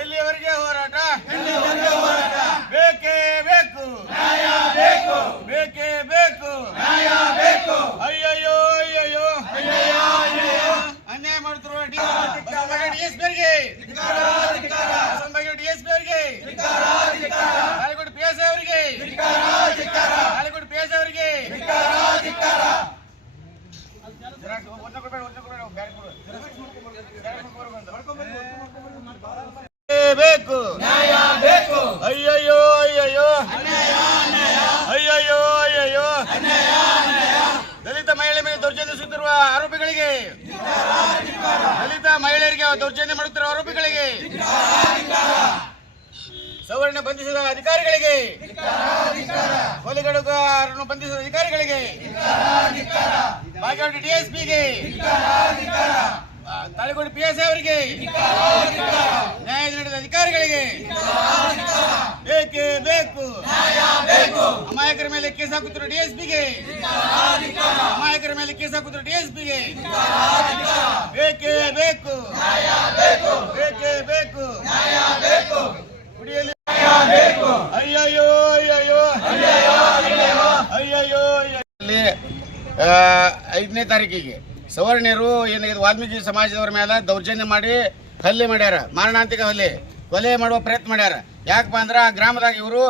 ಎಲ್ಲಿಯವರೆಗೆ ಹೋರಾಟ ಬೇಕೇ ಬೇಕು ಬೇಕೇ ಬೇಕು ಅಯ್ಯಯ್ಯೋ ಅಯ್ಯಯ್ಯೋ ಅನ್ಯಾಯ ಮಾಡ್ತಿರುವ ಡಿಎಸ್ಪಿ ಅವರಿಗೆ ಡಿಎಸ್ಪಿ ಅವರಿಗೆ ತಾಳಿಕೋಟೆ ಪಿಎಸ್ ಅವರಿಗೆ ತಾಳಿಕೋಟೆ ಪಿಎಸ್ ಅವರಿಗೆ ಬೇಕು ಅಯ್ಯಯ್ಯೋ ಅಯ್ಯಯ್ಯೋ ಅಯ್ಯಯ್ಯೋ ಅಯ್ಯಯ್ಯೋ ದಲಿತ ಮಹಿಳೆ ಮೇಲೆ ದೌರ್ಜನ್ಯ ಸುತ್ತಿರುವ ಆರೋಪಿಗಳಿಗೆ ದಲಿತ ಮಹಿಳೆಯರಿಗೆ ದೌರ್ಜನ್ಯ ಮಾಡುತ್ತಿರುವ ಆರೋಪಿಗಳಿಗೆ ಸವರ್ಣ ಬಂಧಿಸಿದ ಅಧಿಕಾರಿಗಳಿಗೆ ಕೊಲೆಗಡುಗಾರನ್ನು ಬಂಧಿಸಿದ ಅಧಿಕಾರಿಗಳಿಗೆ ಬಾಗೇವಾಡಿ ಡಿಎಸ್ಪಿಗೆ ತಾಳಿಕೋಟೆ ಪಿಎಸ್ ಅವರಿಗೆ ನ್ಯಾಯ ನೀಡಿದ ಅಧಿಕಾರಿಗಳಿಗೆ ಬೇಕೇ ಬೇಕು ಅಮಾಯಕರ ಮೇಲೆ ಕೇಸ್ ಹಾಕುತ್ತಿರುವ ಡಿಎಸ್ಪಿಗೆ ಅಮಾಯಕರ ಮೇಲೆ ಕೇಸ್ ಹಾಕುತ್ತಿರುವ ಡಿಎಸ್ಪಿಗೆ ಬೇಕೇ ಬೇಕು ಬೇಕೇ ಬೇಕು ಕುಡಿಯಲಿ ಅಯ್ಯಯ್ಯೋ ಅಯ್ಯಯ್ಯೋ ಅಯ್ಯಯ್ಯೋ 5ನೇ ತಾರೀಕಿಗೆ ಸವರ್ಣರು ಏನಾಗಿದೆ ವಾಲ್ಮೀಕಿ ಸಮಾಜದವರ ಮೇಲೆ ದೌರ್ಜನ್ಯ ಮಾಡಿ ಹಲ್ಲೆ ಮಾಡ್ಯಾರ, ಮಾರಣಾಂತಿಕ ಹಲ್ಲೆ ಕೊಲೆ ಮಾಡುವ ಪ್ರಯತ್ನ ಮಾಡ್ಯಾರ. ಯಾಕಪ್ಪ ಅಂದ್ರೆ ಆ ಗ್ರಾಮದಾಗ ಇವರು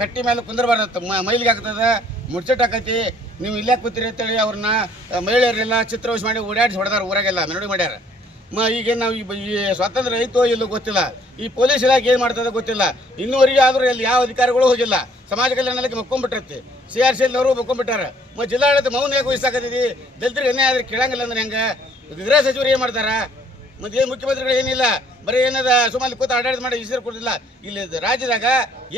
ಕಟ್ಟಿ ಮೇಲೆ ಕುಂದ್ರಬಾರ್ದತ್ತು, ಮೈಲಿಗೆ ಆಗ್ತದ, ಮುಡ್ಚಟ್ ಆಕೈತಿ, ನೀವು ಇಲ್ಲೇ ಕೂತಿರಿ ಅಂತೇಳಿ ಅವ್ರನ್ನ ಮಹಿಳೆಯರೆಲ್ಲ ಚಿತ್ರಹಿಂಸೆ ಮಾಡಿ ಓಡಾಡಿಸಿ ಹೊಡೆದಾರ, ಊರಾಗೆಲ್ಲ ಮೆರವಣಿಗೆ ಮಾಡ್ಯಾರ. ಈಗ ನಾವು ಈ ಸ್ವಾತಂತ್ರ್ಯ ಐತೋ ಇಲ್ಲೋ ಗೊತ್ತಿಲ್ಲ, ಈ ಪೊಲೀಸ್ ಇಲಾಖೆ ಏನು ಮಾಡ್ತದೆ ಗೊತ್ತಿಲ್ಲ. ಇನ್ನೂವರೆಗೆ ಆದರೂ ಇಲ್ಲಿ ಯಾವ ಅಧಿಕಾರಿಗಳು ಹೋಗಿಲ್ಲ. ಸಮಾಜ ಕಲ್ಯಾಣಕ್ಕೆ ಮಕ್ಕೊಂಡ್ಬಿಟ್ಟಿರ್ತಿ, CRCL ಅವರು ಮಕ್ಕೊಂಡ್ಬಿಟ್ಟಾರ. ಜಿಲ್ಲಾಡಳಿತ ಮೌನ ಯಾಕೆ ವಹಿಸಾಕತ್ತಿದ್ವಿ? ದಲಿತರಿಗೆ ಅನ್ಯಾಯ ಆದ್ರೆ ಕೇಳಂಗಿಲ್ಲ ಅಂದ್ರೆ ಹೆಂಗೆ? ಗೃಹ ಸಚಿವರು ಏನು ಮಾಡ್ತಾರ? ಮತ್ತೆ ಏನು ಮುಖ್ಯಮಂತ್ರಿಗಳು ಏನಿಲ್ಲ, ಬರೀ ಏನದ ಸುಮಾರು ಕೂತು ಆಡಳಿತ ಮಾಡಿ ಹೆಸರು ಕೊಡ್ತಿಲ್ಲ. ಇಲ್ಲಿ ರಾಜ್ಯದಾಗ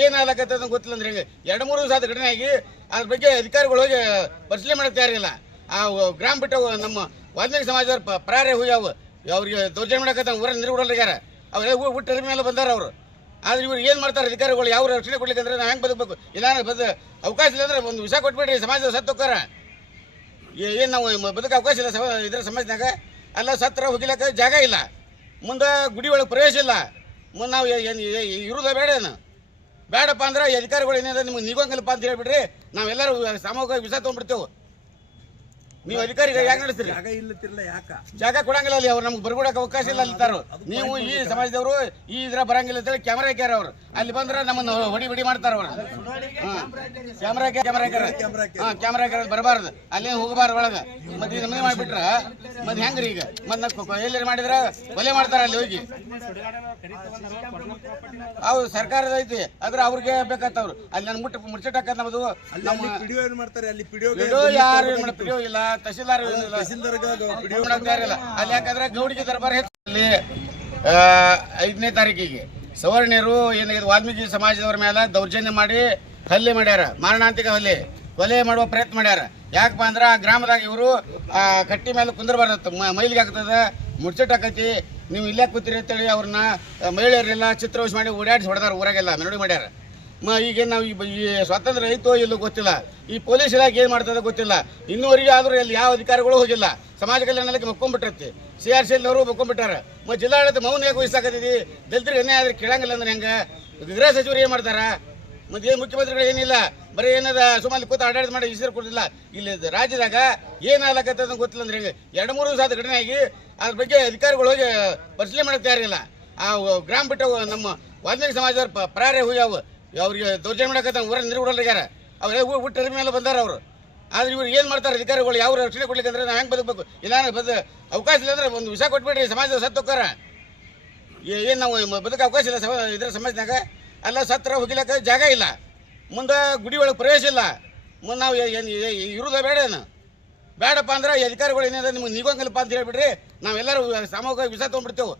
ಏನಾಗತ್ತದ ಗೊತ್ತಿಲ್ಲ ಅಂದ್ರೆ ಹೆಂಗೆ? 2-3 ದಿವಸ ಆದ ಘಟನೆ ಆಗಿ ಅದ್ರ ಬಗ್ಗೆ ಅಧಿಕಾರಿಗಳು ಹೋಗಿ ಪರಿಶೀಲನೆ ಮಾಡಕ್ಕೆ ತಯಾರಿಲ್ಲ. ಆ ಗ್ರಾಮ ಬಿಟ್ಟು ನಮ್ಮ ವಾಲ್ಮೀಕಿ ಸಮಾಜದವ್ರ ಪ್ರಾರೇ ಹೋಗ್ಯಾವ, ಅವ್ರಿಗೆ ದೌರ್ಜನ್ಯ ಮಾಡಕತ್ತ ಊರನ್ನ ನಿರ್ಬಿಡಲ್ಲಾಗ್ಯಾರ. ಅವ್ರು ಊಟ ಮೇಲೆ ಬಂದಾರ ಅವರು. ಆದ್ರೆ ಇವ್ರು ಏನು ಮಾಡ್ತಾರೆ ಅಧಿಕಾರಿಗಳು? ಯಾವ ರಕ್ಷಣೆ ಕೊಡ್ಲಿಕ್ಕೆ ಅಂದ್ರೆ ನಾವು ಹೆಂಗೆ ಬದುಕಬೇಕು? ಇಲ್ಲ ಅವಕಾಶ ಇಲ್ಲ ಅಂದ್ರೆ ಒಂದು ವಿಷ ಕೊಟ್ಬಿಡ್ರಿ, ಸಮಾಜದ ಸತ್ತು ಹೋಗ್ತಾರ. ಏನು ನಾವು ಬದುಕು ಅವಕಾಶ ಇಲ್ಲ ಇದ್ರ ಸಮಾಜದಾಗ? ಅಲ್ಲ, ಸತ್ರ ಹೋಗಿಲಕ್ಕ ಜಾಗ ಇಲ್ಲ, ಮುಂದೆ ಗುಡಿ ಒಳಗೆ ಪ್ರವೇಶ ಇಲ್ಲ, ಮುಂದೆ ನಾವು ಇರುದ ಬೇಡಪ್ಪ ಅಂದ್ರೆ ಈ ಅಧಿಕಾರಿಗಳು ಏನಿದೆ ನಿಮ್ಗೆ ನಿಗೋಂಗಿಲ್ಲಪ್ಪ ಅಂತ ಹೇಳ್ಬಿಡ್ರಿ, ನಾವೆಲ್ಲರೂ ಸಾಮೂಹಿಕವಾಗಿ ವಿಷ ತೊಗೊಂಡ್ಬಿಡ್ತೇವೆ. ನೀವು ಅಧಿಕಾರಿಗೆ ಯಾಕೆ ನಡೆಸ್ತೀರಿ? ಜಾಗ ಇಲ್ಲತ್ತಿರಲ್ಲ, ಯಾಕ ಜಾಗ ಕೊಡಂಗಿಲ್ಲ ಅಲ್ಲಿ, ಅವ್ರು ನಮ್ಗೆ ಬರ್ಕೊಡಕ್ಕೆ ಅವಕಾಶ ಇಲ್ಲ ಅಲ್ಲಿತಾರು. ನೀವು ಈ ಸಮಾಜದವರು ಈ ಇದ್ರ ಬರಂಗಿಲ್ಲ ಅಂತೇಳಿ ಕ್ಯಾಮ್ರಾ ಹಾಕ್ಯಾರ ಅವ್ರು. ಅಲ್ಲಿ ಬಂದ್ರೆ ನಮ್ಮನ್ನು ಹೊಡಿ ಮಾಡ್ತಾರ ಅವ್ರು. ಕ್ಯಾಮ್ರಾ ಹಾಕ್ಯಾರ ಬರಬಾರ್ದು, ಅಲ್ಲೇ ಹೋಗಬಾರ್ದು ಒಳಗೆ. ಮತ್ತೆ ನಮ್ಮನೆ ಮಾಡಿಬಿಟ್ರ ಮತ್ತೆ ಹೆಂಗ್ರಿ? ಈಗ ಮತ್ತೆ ಎಲ್ಲಿ ಮಾಡಿದ್ರ ಕೊಲೆ ಮಾಡ್ತಾರ ಅಲ್ಲಿ ಹೋಗಿ. ಹೌದು, ಸರ್ಕಾರದ ಐತಿ, ಆದ್ರೆ ಅವ್ರಿಗೆ ಬೇಕಾಗ್ತವ್ರು. ಅಲ್ಲಿ ನನ್ನ ಮುಚ್ಚಿಟ್ಟಾಕ ನಮ್ಮದು ಯಾರು ಪಿಡಿಯೋ ಇಲ್ಲ, ತಹಸೀಲ್ದಾರ್ ಅಲ್ಲಿ. ಯಾಕಂದ್ರೆ ಗೌಡಿಗೆ ದರ್ಬಾರ್ ಹೆಚ್ಚಲ್ಲಿ 5ನೇ ತಾರೀಕಿಗೆ ಸವರ್ಣರು ಏನಾಗಿದೆ ವಾಲ್ಮೀಕಿ ಸಮಾಜದವರ ಮೇಲೆ ದೌರ್ಜನ್ಯ ಮಾಡಿ ಹಲ್ಲೆ ಮಾಡ್ಯಾರ, ಮಾರಣಾಂತಿಕ ಹಲ್ಲೆ ಕೊಲೆ ಮಾಡುವ ಪ್ರಯತ್ನ ಮಾಡ್ಯಾರ. ಯಾಕಪ್ಪ ಅಂದ್ರೆ ಆ ಗ್ರಾಮದಾಗ ಇವರು ಕಟ್ಟಿ ಮೇಲೆ ಕುಂದ್ರಬಾರ್ದತ್ತು, ಮೈಲಿಗೆ ಆಗ್ತದ, ಮುಡ್ಚಟ್ ಆಕೈತಿ, ನೀವು ಇಲ್ಲೇ ಕೂತಿರಿ ಅಂತೇಳಿ ಅವ್ರನ್ನ ಮಹಿಳೆಯರೆಲ್ಲ ಚಿತ್ರಹಿಂಸೆ ಮಾಡಿ ಓಡಾಡಿಸಿ ಹೊಡೆದಾರ, ಊರಾಗೆಲ್ಲ ಮೆರವಣಿಗೆ ಮಾಡ್ಯಾರ. ಈಗ ನಾವು ಈ ಸ್ವಾತಂತ್ರ್ಯ ಐತೋ ಇಲ್ಲೋ ಗೊತ್ತಿಲ್ಲ, ಈ ಪೊಲೀಸ್ ಇಲಾಖೆ ಏನು ಮಾಡ್ತದೆ ಗೊತ್ತಿಲ್ಲ. ಇನ್ನೂವರೆಗೆ ಆದರೂ ಇಲ್ಲಿ ಯಾವ ಅಧಿಕಾರಿಗಳು ಹೋಗಿಲ್ಲ. ಸಮಾಜ ಕಲ್ಯಾಣಕ್ಕೆ ಮಕ್ಕೊಂಡ್ಬಿಟ್ಟಿರ್ತಿ, CRCL ಅವರು ಮಕ್ಕೊಂಡ್ಬಿಟ್ಟಾರ. ಮತ್ತೆ ಜಿಲ್ಲಾಡಳಿತ ಮೌನ ಯಾಕೆ ವಹಿಸಾಕತ್ತಿದ್ವಿ? ದಲಿತರಿಗೆ ಅನ್ಯಾಯ ಆದ್ರೆ ಕೇಳಂಗಿಲ್ಲ ಅಂದ್ರೆ ಹೆಂಗೆ? ಗೃಹ ಸಚಿವರು ಏನು ಮಾಡ್ತಾರ? ಮತ್ತೆ ಏನು ಮುಖ್ಯಮಂತ್ರಿಗಳು ಏನಿಲ್ಲ, ಬರೀ ಏನದ ಸುಮಾರು ಕೂತು ಆಡಳಿತ ಮಾಡಿ ಹೆಸರು ಕೊಡ್ತಿಲ್ಲ. ಇಲ್ಲಿ ರಾಜ್ಯದಾಗ ಏನಾಗತ್ತದ ಗೊತ್ತಿಲ್ಲ ಅಂದ್ರೆ ಹೆಂಗೆ? 2-3 ದಿವಸ ಆದ ಘಟನೆ ಆಗಿ ಅದ್ರ ಬಗ್ಗೆ ಅಧಿಕಾರಿಗಳು ಹೋಗಿ ಪರಿಶೀಲನೆ ಮಾಡಕ್ಕೆ ತಯಾರಿಲ್ಲ. ಆ ಗ್ರಾಮ ಬಿಟ್ಟು ನಮ್ಮ ವಾಲ್ಮೀಕಿ ಸಮಾಜದವ್ರ ಪ್ರಾರೇ ಹೋಗ್ಯಾವ, ಅವ್ರಿಗೆ ದೌರ್ಜನ್ಯ ಮಾಡಕತ್ತ ಊರನ್ನ ನಿರ್ಬಿಡಲ್ಲಾಗ್ಯಾರ. ಅವ್ರು ಊಟ ಮೇಲೆ ಬಂದಾರ ಅವರು. ಆದ್ರೆ ಇವ್ರು ಏನು ಮಾಡ್ತಾರೆ ಅಧಿಕಾರಿಗಳು? ಯಾವ ರಕ್ಷಣೆ ಕೊಡ್ಲಿಕ್ಕೆ ಅಂದ್ರೆ ನಾವು ಹೆಂಗೆ ಬದುಕಬೇಕು? ಇಲ್ಲ ಅವಕಾಶ ಇಲ್ಲ ಅಂದ್ರೆ ಒಂದು ವಿಷ ಕೊಟ್ಬಿಡ್ರಿ, ಸಮಾಜದ ಸತ್ತು ಹೋಗ್ತಾರ. ಏನು ನಾವು ಬದುಕು ಅವಕಾಶ ಇಲ್ಲ ಇದ್ರ ಸಮಾಜದಾಗ? ಅಲ್ಲ, ಸತ್ರ ಹೋಗಿಲಕ್ಕ ಜಾಗ ಇಲ್ಲ, ಮುಂದೆ ಗುಡಿ ಒಳಗೆ ಪ್ರವೇಶ ಇಲ್ಲ, ಮುಂದೆ ನಾವು ಇರುದ ಬೇಡಪ್ಪ ಅಂದ್ರೆ ಈ ಅಧಿಕಾರಿಗಳು ಏನಿದೆ ನಿಮ್ಗೆ ನಿಗೋಂಗಿಲ್ಲಪ್ಪ ಅಂತ ಹೇಳ್ಬಿಡ್ರಿ, ನಾವೆಲ್ಲರೂ ಸಾಮೂಹಿಕವಾಗಿ ವಿಷ ತೊಗೊಂಡ್ಬಿಡ್ತೇವೆ.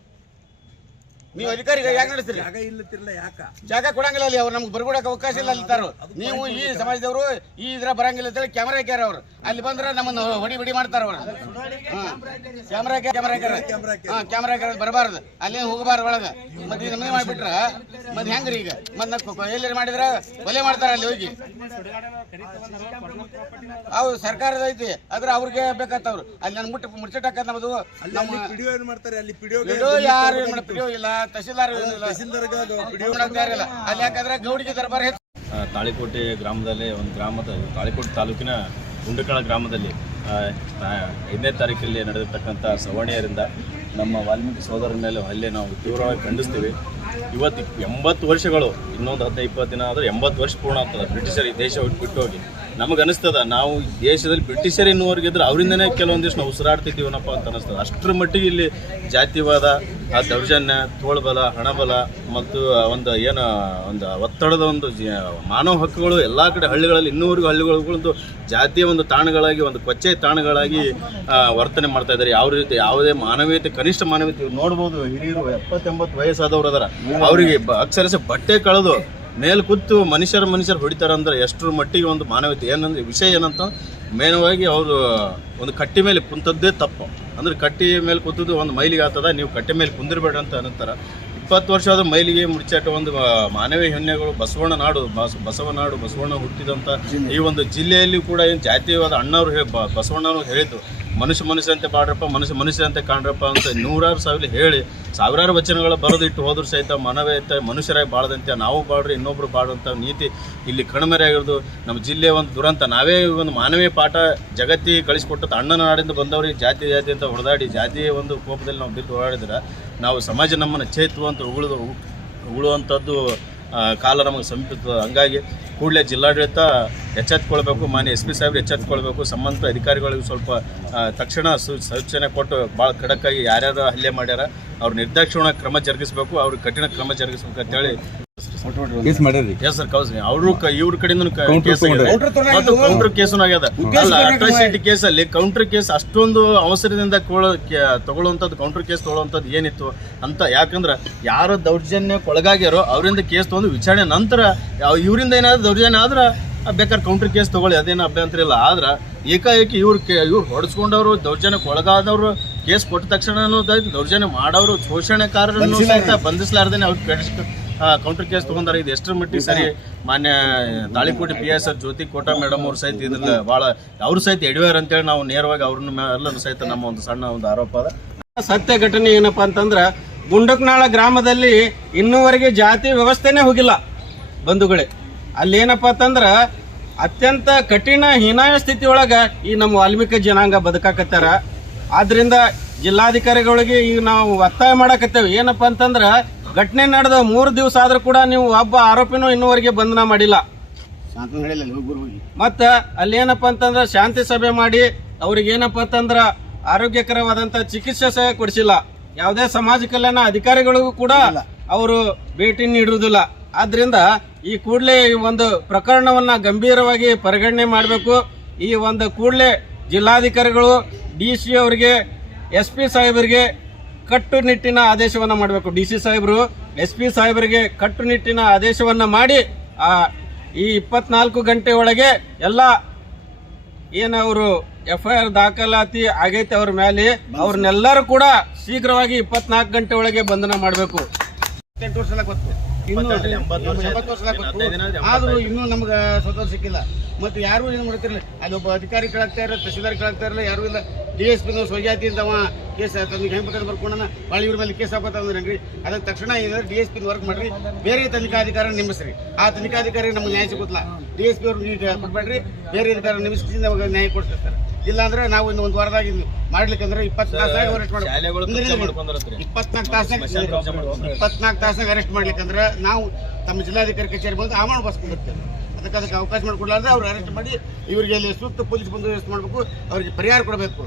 ನೀವು ಅಧಿಕಾರಿಗಳು ಯಾಕೆ ನಡೆಸ್ತೀರಿ? ಜಾಗ ಇಲ್ಲತ್ತಿರಲ್ಲ ಯಾಕ? ಜಾಗ ಕೊಡಂಗಿಲ್ಲ ಅಲ್ಲಿ, ಅವ್ರು ನಮ್ಗೆ ಬರ್ಬಿಡಕ್ಕೆ ಅವಕಾಶ ಇಲ್ಲ ಅಲ್ಲಿತಾರು. ನೀವು ಈ ಸಮಾಜದವರು ಈ ಇದ್ರ ಬರಂಗಿಲ್ಲ ಅಂತೇಳಿ ಕ್ಯಾಮ್ರಾ ಹಾಕ್ಯಾರ ಅವ್ರು. ಅಲ್ಲಿ ಬಂದ್ರೆ ನಮ್ಮನ್ನು ಹೊಡಿ ಮಾಡ್ತಾರ ಅವ್ರು. ಕ್ಯಾಮ್ರಾ ಹಾಕ್ಯಾರ ಬರಬಾರ್ದು, ಅಲ್ಲೇ ಹೋಗಬಾರ್ದು ಒಳಗೆ. ಮತ್ತೆ ನಮ್ಮನೆ ಮಾಡಿಬಿಟ್ರ ಮತ್ತೆ ಹೆಂಗ್ರಿ? ಈಗ ಮತ್ತೆ ಎಲ್ಲಿ ಮಾಡಿದ್ರ ಕೊಲೆ ಮಾಡ್ತಾರ ಅಲ್ಲಿ ಹೋಗಿ. ಅವು ಸರ್ಕಾರದ ಐತಿ, ಆದ್ರೆ ಅವ್ರಿಗೆ ಬೇಕಂತವ್ರು ಅಲ್ಲಿ ನನ್ ಮುಚ್ಚಿಟ್ಟಾಕ ನಮ್ಮದು. ಪಿಡಿಒ ಏನ್ ಮಾಡ್ತಾರೆ ಅಲ್ಲಿ? ಪಿಡಿಒ ಯಾರು ಪಿಡಿಒ ಇಲ್ಲ, ತಹಸೀಲ್ದಾರ್ ಇಲ್ಲ ಅಲ್ಲಿ. ಯಾಕಂದ್ರೆ ಗೌಡಿಗೆ ದರ್ಬಾರ್ ಹೆಚ್ಚು. ತಾಳಿಕೋಟೆ ಗ್ರಾಮದಲ್ಲಿ ಒಂದು ತಾಳಿಕೋಟೆ ತಾಲೂಕಿನ ಗುಂಡಕಳ ಗ್ರಾಮದಲ್ಲಿ 5ನೇ ತಾರೀಕಲ್ಲಿ ನಡೆದಿರ್ತಕ್ಕಂಥ ಸವರ್ಣೀಯರಿಂದ ನಮ್ಮ ವಾಲ್ಮೀಕಿ ಸೋದರರ ಮೇಲೆ ಹಲ್ಲೆ ನಾವು ತೀವ್ರವಾಗಿ ಖಂಡಿಸ್ತೀವಿ. ಇವತ್ತು 80 ವರ್ಷಗಳು, ಇನ್ನೊಂದು 15-20 ದಿನ ಆದರೆ 80 ವರ್ಷ ಪೂರ್ಣ ಆಗ್ತದೆ ಬ್ರಿಟಿಷರು ಈ ದೇಶ ಬಿಟ್ಟು ಹೋಗಿ. ನಮಗನಿಸ್ತದ ನಾವು ದೇಶದಲ್ಲಿ ಬ್ರಿಟಿಷರು ಇನ್ನುವರೆಗಿದ್ರೆ ಅವರಿಂದನೇ ಕೆಲವೊಂದಿಷ್ಟು ನಾವು ಉಸಿರಾಡ್ತಿದ್ದೀವನಪ್ಪ ಅಂತ ಅನಿಸ್ತದೆ. ಅಷ್ಟರ ಮಟ್ಟಿಗೆ ಇಲ್ಲಿ ಜಾತಿವಾದ, ಆ ದೌರ್ಜನ್ಯ, ತೋಳ್ಬಲ, ಹಣಬಲ ಮತ್ತು ಒಂದು ಒತ್ತಡದ ಮಾನವ ಹಕ್ಕುಗಳು ಎಲ್ಲ ಕಡೆ ಹಳ್ಳಿಗಳಲ್ಲಿ ಇನ್ನೂವರೆಗೂ ಹಳ್ಳಿಗಳದ್ದು ಜಾತಿಯ ಒಂದು ತಾಣಗಳಾಗಿ, ಒಂದು ಕೊಚ್ಚೆ ತಾಣಗಳಾಗಿ ವರ್ತನೆ ಮಾಡ್ತಾ ಇದ್ದಾರೆ. ಯಾವ ರೀತಿ ಯಾವುದೇ ಮಾನವೀಯತೆ, ಕನಿಷ್ಠ ಮಾನವೀಯತೆ ನೋಡ್ಬೋದು. ಹಿರಿಯರು 70-80 ವಯಸ್ಸಾದವರು ಅದರ ಅವರಿಗೆ ಅಕ್ಷರಶಃ ಬಟ್ಟೆ ಕಳೆದು ಮೇಲೆ ಕೂತು ಮನುಷ್ಯರು ಹೊಡಿತಾರೆ ಅಂದ್ರೆ ಎಷ್ಟರ ಮಟ್ಟಿಗೆ ಒಂದು ಮಾನವೀಯತೆ ಏನಂದ್ರೆ ವಿಷಯ ಏನಂತ ಮೇನವಾಗಿ ಅವರು ಒಂದು ಕಟ್ಟಿ ಮೇಲೆ ಕುಂತದ್ದೇ ತಪ್ಪು. ಅಂದ್ರೆ ಕಟ್ಟಿ ಮೇಲೆ ಕೂತದ್ದು ಒಂದು ಮೈಲಿಗೆ ಆಗ್ತದ, ನೀವು ಕಟ್ಟಿ ಮೇಲೆ ಕುಂದಿರಬೇಡ ಅಂತ ಅನ್ನತ್ತಾರೆ. 20 ವರ್ಷ ಆದ ಮೈಲಿಗೆ ಮುಡಿಚಾಟ ಒಂದು ಮಾನವೀಯ ಹೆಣ್ಣೆಗಳು ಬಸವಣ್ಣ ಹುಟ್ಟಿದಂಥ ಈ ಒಂದು ಜಿಲ್ಲೆಯಲ್ಲಿ ಕೂಡ ಏನು ಜಾತಿವಾದ ಅಣ್ಣವ್ರು ಬಸವಣ್ಣವ್ರು ಹೇಳಿದ್ದು ಮನುಷ್ಯ ಅಂತ ಬಾಡ್ರಪ್ಪ, ಮನುಷ್ಯ ಅಂತ ಕಾಣ್ರಪ್ಪ ಅಂತ ನೂರಾರು ಸಾವಿರಾರು ವಚನಗಳ ಬರೆದಿಟ್ಟು ಹೋದ್ರು ಸಹಿತ ಮಾನವೀಯತೆ ಮನುಷ್ಯರಾಗಿ ಬಾಳದಂತೆ ನಾವು ಬಾಡ್ರಿ ಇನ್ನೊಬ್ರು ಬಾಡುವಂಥ ನೀತಿ ಇಲ್ಲಿ ಕಣ್ಮರೆ ಆಗಿರೋದು ನಮ್ಮ ಜಿಲ್ಲೆಯ ಒಂದು ದುರಂತ. ನಾವೇ ಒಂದು ಮಾನವೀಯ ಪಾಠ ಜಗತ್ತಿಗೆ ಕಳಿಸ್ಕೊಟ್ಟು ಅಣ್ಣನ ನಾಡಿಂದ ಬಂದವರಿಗೆ ಜಾತಿ ಅಂತ ಹೊಡೆದಾಡಿ ಜಾತಿಯ ಒಂದು ಕೋಪದಲ್ಲಿ ನಾವು ಬಿದ್ದು ಓಡಾಡಿದ್ರೆ ನಾವು ಸಮಾಜ ನಮ್ಮನ್ನು ಚೇತುವಂತ ಉಳುವಂಥದ್ದು ಕಾಲ ನಮಗೆ ಸಮೀಪಿಸ್ತದೆ. ಹಂಗಾಗಿ ಕೂಡಲೇ ಜಿಲ್ಲಾಡಳಿತ ಎಚ್ಚೆತ್ತುಕೊಳ್ಬೇಕು, ಮಾನ್ಯ SP ಸಾಹೇಬ್ರು ಎಚ್ಚೆತ್ತುಕೊಳ್ಬೇಕು. ಸಂಬಂಧಿತ ಅಧಿಕಾರಿಗಳಿಗೆ ಸ್ವಲ್ಪ ತಕ್ಷಣ ಸೂಚನೆ ಕೊಟ್ಟು ಭಾಳ ಖಡಕ್ಕಾಗಿ ಯಾರ್ಯಾರು ಹಲ್ಲೆ ಮಾಡ್ಯಾರ ಅವ್ರ ನಿರ್ದಾಕ್ಷಿಣ್ಯ ಕ್ರಮ ಜರುಗಿಸಬೇಕು, ಅವ್ರಿಗೆ ಕಠಿಣ ಕ್ರಮ ಜರುಗಿಸ್ಬೇಕು ಅಂತೇಳಿ ಕೇಸ್ ಮಾಡ್ಯಾರಿ. ಎಸ್ ಸರ್, ಅವರು ಇವ್ರ ಕಡೆಯಿಂದ ಕೌಂಟರ್ ಕೇಸು ಆಗ್ಯದ. ಅಟ್ರಾಸಿಟಿ ಕೇಸಲ್ಲಿ ಕೌಂಟರ್ ಕೇಸ್ ಅಷ್ಟೊಂದು ಅವಸರದಿಂದ ತಗೊಳ್ಳುವಂಥದ್ದು, ಕೌಂಟರ್ ಕೇಸ್ ತಗೊಳ್ಳುವಂಥದ್ದು ಏನಿತ್ತು ಅಂತ. ಯಾಕಂದ್ರೆ ಯಾರು ದೌರ್ಜನ್ಯಕ್ಕೊಳಗಾಗ್ಯಾರೋ ಅವರಿಂದ ಕೇಸ್ ತೊಗೊಂಡು ವಿಚಾರಣೆ ನಂತರ ಇವರಿಂದ ಏನಾದ್ರು ದೌರ್ಜನ್ಯ ಆದ್ರೆ ಬೇಕಾದ್ರೆ ಕೌಂಟರ್ ಕೇಸ್ ತಗೊಳ್ಳಿ, ಅದೇನು ಅಭ್ಯಂತರ ಇಲ್ಲ. ಆದ್ರೆ ಏಕಾಏಕಿ ಇವ್ರು ಹೊಡೆಸ್ಕೊಂಡವರು, ದೌರ್ಜನ್ಯಕ್ಕೆ ಒಳಗಾದವರು ಕೇಸ್ ಕೊಟ್ಟ ತಕ್ಷಣ ದೌರ್ಜನ್ಯ ಮಾಡೋರು, ಶೋಷಣೆಕಾರರನ್ನು ಸಹಿತ ಬಂಧಿಸಲಾರ್ದೇನೆ ಅವ್ರಿಗೆ ಕೌಂಟರ್ ಕೇಸ್ ತೊಗೊಂಡಾರ. ಇದು ಎಷ್ಟರ ಮಟ್ಟಿಗೆ ಸರಿ? ಮಾನ್ಯ ತಾಳಿಕೋಟೆ PSR ಜ್ಯೋತಿ ಕೋಟಾ ಮೇಡಮ್ ಅವ್ರು ಸಹಿತ ಇದ್ರಲ್ಲಿ ಭಾಳ ಅವರು ಸಹಿತ ಎಡವ್ಯಾರ ಅಂತೇಳಿ ನಾವು ನೇರವಾಗಿ ಅವ್ರನ್ನ ಎಲ್ಲರೂ ಸಹಿತ ನಮ್ಮ ಒಂದು ಸಣ್ಣ ಒಂದು ಆರೋಪ ಅದ. ಸತ್ಯ ಘಟನೆ ಏನಪ್ಪಾ ಅಂತಂದ್ರೆ ಗುಂಡಕನಾಳ ಗ್ರಾಮದಲ್ಲಿ ಇನ್ನೂವರೆಗೆ ಜಾತಿ ವ್ಯವಸ್ಥೆನೇ ಹೋಗಿಲ್ಲ ಬಂಧುಗಳೇ. ಅಲ್ಲಿ ಏನಪ್ಪಾ ಅಂತಂದ್ರ ಅತ್ಯಂತ ಕಠಿಣ ಹೀನಾಯ ಸ್ಥಿತಿ ಒಳಗ ಈ ನಮ್ಮ ವಾಲ್ಮೀಕಿ ಜನಾಂಗ ಬದುಕಾಕತ್ತಾರ. ಆದ್ರಿಂದ ಜಿಲ್ಲಾಧಿಕಾರಿಗಳಿಗೆ ಈಗ ನಾವು ಒತ್ತಾಯ ಮಾಡಕತ್ತೇವೆ. ಏನಪ್ಪಾ ಅಂತಂದ್ರ ಘಟನೆ ನಡೆದ 3 ದಿವಸ ಆದ್ರೂ ಕೂಡ ನೀವು ಒಬ್ಬ ಆರೋಪಿನೂ ಇನ್ನೂವರೆಗೆ ಬಂಧನ ಮಾಡಿಲ್ಲ. ಮತ್ತ ಅಲ್ಲಿ ಏನಪ್ಪಾ ಅಂತಂದ್ರ ಶಾಂತಿ ಸಭೆ ಮಾಡಿ ಅವ್ರಿಗೆ ಏನಪ್ಪಾ ಅಂತಂದ್ರ ಆರೋಗ್ಯಕರವಾದಂತ ಚಿಕಿತ್ಸೆ ಸಹ ಕೊಡಿಸಿಲ್ಲ. ಯಾವುದೇ ಸಮಾಜ ಕಲ್ಯಾಣ ಅಧಿಕಾರಿಗಳಿಗೂ ಕೂಡ ಅವರು ಭೇಟಿ ನೀಡುವುದಿಲ್ಲ. ಆದ್ರಿಂದ ಈ ಕೂಡಲೇ ಈ ಒಂದು ಪ್ರಕರಣವನ್ನ ಗಂಭೀರವಾಗಿ ಪರಿಗಣನೆ ಮಾಡಬೇಕು. ಈ ಒಂದು ಕೂಡಲೇ ಜಿಲ್ಲಾಧಿಕಾರಿಗಳು, DC ಅವರಿಗೆ, SP ಸಾಹೇಬರಿಗೆ ಕಟ್ಟುನಿಟ್ಟಿನ ಆದೇಶವನ್ನ ಮಾಡಬೇಕು. DC ಸಾಹೇಬರು SP ಸಾಹೇಬರಿಗೆ ಕಟ್ಟುನಿಟ್ಟಿನ ಆದೇಶವನ್ನ ಮಾಡಿ ಈ 24 ಗಂಟೆ ಒಳಗೆ ಎಲ್ಲ ಏನವರು FIR ದಾಖಲಾತಿ ಆಗೈತೆ ಅವ್ರ ಮೇಲೆ, ಅವ್ರನ್ನೆಲ್ಲರೂ ಕೂಡ ಶೀಘ್ರವಾಗಿ 24 ಗಂಟೆ ಒಳಗೆ ಬಂಧನ ಮಾಡಬೇಕು. 8 ವರ್ಷ ಗೊತ್ತು, 80 ವರ್ಷ ಗೊತ್ತು, ಆದ್ರೂ ಇನ್ನೂ ನಮ್ಗೆ ಸ್ವತಂತ್ರ ಸಿಕ್ಕಿಲ್ಲ. ಮತ್ತು ಯಾರು ಏನು ಮಾಡ್ತಿರಲಿಲ್ಲ. ಅಲ್ಲಿ ಒಬ್ಬ ಅಧಿಕಾರಿ ಕೇಳಾಗ್ತಾ ಇರಲ್ಲ, ತಹಸೀಲ್ದಾರ್ ಕೇಳಾಗ್ತಾ ಇರಲ್ಲ, ಯಾರು ಇಲ್ಲ. DSP ಸ್ವಜಾತಿ ಅಂತ ಕೇಸ್ ತನಗೆ ಹೆಂಗೆ ಬರ್ಕೊಂಡ ಭಾಳ ಇವ್ರ ಮೇಲೆ ಕೇಸ್ ಹಾಕೋತಂದ್ರಿ. ಅದಕ್ಕೆ ತಕ್ಷಣ ಏನಾದ್ರೆ DSP ವರ್ಕ್ ಮಾಡ್ರಿ, ಬೇರೆ ತನಿಖಾಧಿಕಾರಿ ನೇಮಿಸ್ರಿ. ಆ ತನಿಖಾಧಿಕಾರಿ ನಮ್ಗೆ ನ್ಯಾಯ ಸಿಗುತ್ತಲ್ಲ. DSP ಅವ್ರಿಗೆ ಈಗ ಕೊಟ್ಬೇಡ್ರಿ, ಬೇರೆ ಅಧಿಕಾರಿ ನೇಮಿಸಿದ ಅವಾಗ ನ್ಯಾಯ ಕೊಡ್ತಿರ್ತಾರೆ. ಇಲ್ಲಾಂದ್ರೆ ನಾವು ಇನ್ನು 1 ವಾರದಾಗ ಮಾಡ್ಲಿಕ್ಕಂದ್ರೆ 20 ತಾಸಾಗಿ ಅರೆಸ್ಟ್ ಮಾಡ್ಬೇಕು. 24 ತಾಸಾಗಿ ಅರೆಸ್ಟ್ ಮಾಡ್ಲಿಕ್ಕಂದ್ರೆ ನಾವು ತಮ್ಮ ಜಿಲ್ಲಾಧಿಕಾರಿ ಕಚೇರಿ ಬಂದು ಆಮಣ ಬಸ್ಕೊಂಡಿರ್ತೇವೆ. ಅದಕ್ಕೆ ಅವಕಾಶ ಮಾಡಿಕೊಡ್ಲಾರ್ದೆ ಅವ್ರು ಅರೆಸ್ಟ್ ಮಾಡಿ ಇವರಿಗೆ ಅಲ್ಲಿ ಸೂಕ್ತ ಪೊಲೀಸ್ ಬಂದೋಬಸ್ತ್ ಮಾಡಬೇಕು, ಅವ್ರಿಗೆ ಪರಿಹಾರ ಕೊಡಬೇಕು.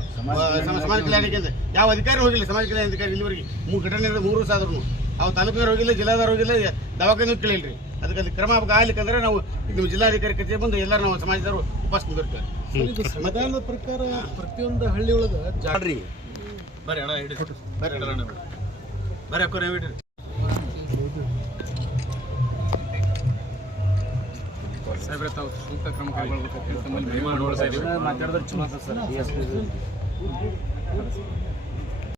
ಸಮಾಜ ಕಲ್ಯಾಣಕ್ಕೆ ಯಾವ ಅಧಿಕಾರಿ ಹೋಗಿಲ್ಲ, ಸಮಾಜ ಕಲ್ಯಾಣ ಅಧಿಕಾರಿ ಇಲ್ಲಿವರೆಗೆ 3 ಘಟನೆ 3 ವರ್ಷ ಆದ್ರೂ ಅವ್ರು ತಾಲೂಕಿನವ್ರು ಹೋಗಿಲ್ಲ, ಜಿಲ್ಲಾದಾರ ಹೋಗಿಲ್ಲ, ದವಾಖಾನೆ ಕೇಳಿಲ್ರಿ. ಅದಕ್ಕೆ ಅಲ್ಲಿ ಕ್ರಮ ಆಗ್ಲಿಕ್ಕಂದ್ರೆ ನಾವು ನಿಮ್ಮ ಜಿಲ್ಲಾಧಿಕಾರಿ ಕಚೇರಿ ಬಂದು ಎಲ್ಲರೂ ನಾವು ಸಮಾಜದವರು ಉಪವಾಸ ಬಂದಿರ್ತೇವೆ. ಸಂವಿಧಾನದ ಪ್ರಕಾರ ಪ್ರತಿಯೊಂದು ಹಳ್ಳಿ ಒಳಗೆ ಜಾಡ್ರಿ ಬರ್ರಿ ಅಣ್ಣ, ಬರ್ರಿ ಅಣ್ಣ, ಬರ್ರಿ ಅಕ್ಕ, ಸಾಹೇಬ್ರೆ ತಾವು ಸೂಕ್ತ ಕ್ರಮ ಕೈಗೊಳ್ಳಬೇಕಂತ ತಮ್ಮಲ್ಲಿ ಮನವಿ ಮಾಡ್ಕೊಳ್ತಾ ಇದ್ದೀವಿ. ಮಾತಾಡಿದ್ರೆ ಚಲೋ ಸರ್